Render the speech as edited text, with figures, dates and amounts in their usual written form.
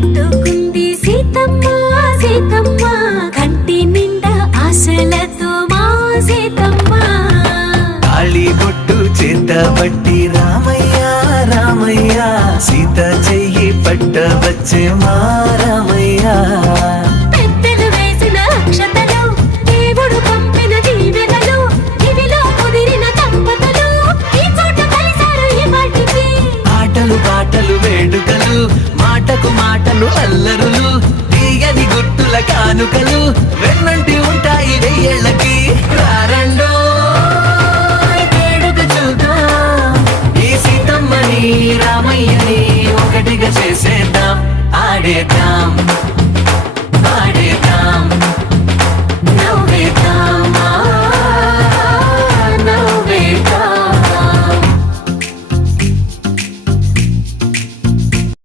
పెట్టుకుంది సీతమ్మ సీతమ్మ కంటి నిండా ఆశలతో మా సీతమ్మ తాళి బొట్టు చేత పట్టి రామయ్య రామయ్య సీత చెయ్యి పట్ట వచ్చే మా రామయ్య పెద్దలు వేసిన అక్షతలు దేవుడు పంపిన దీవెనలు ఇవిలో కుదిరిన దంపతులు ఈ చోట కలిసారు ఈ వాటికి ఆటలు పాటలు వేడుకలు మాటకు మాటలు అల్లరులు తీయని గుర్తుల కానుకలు వెన్నంటి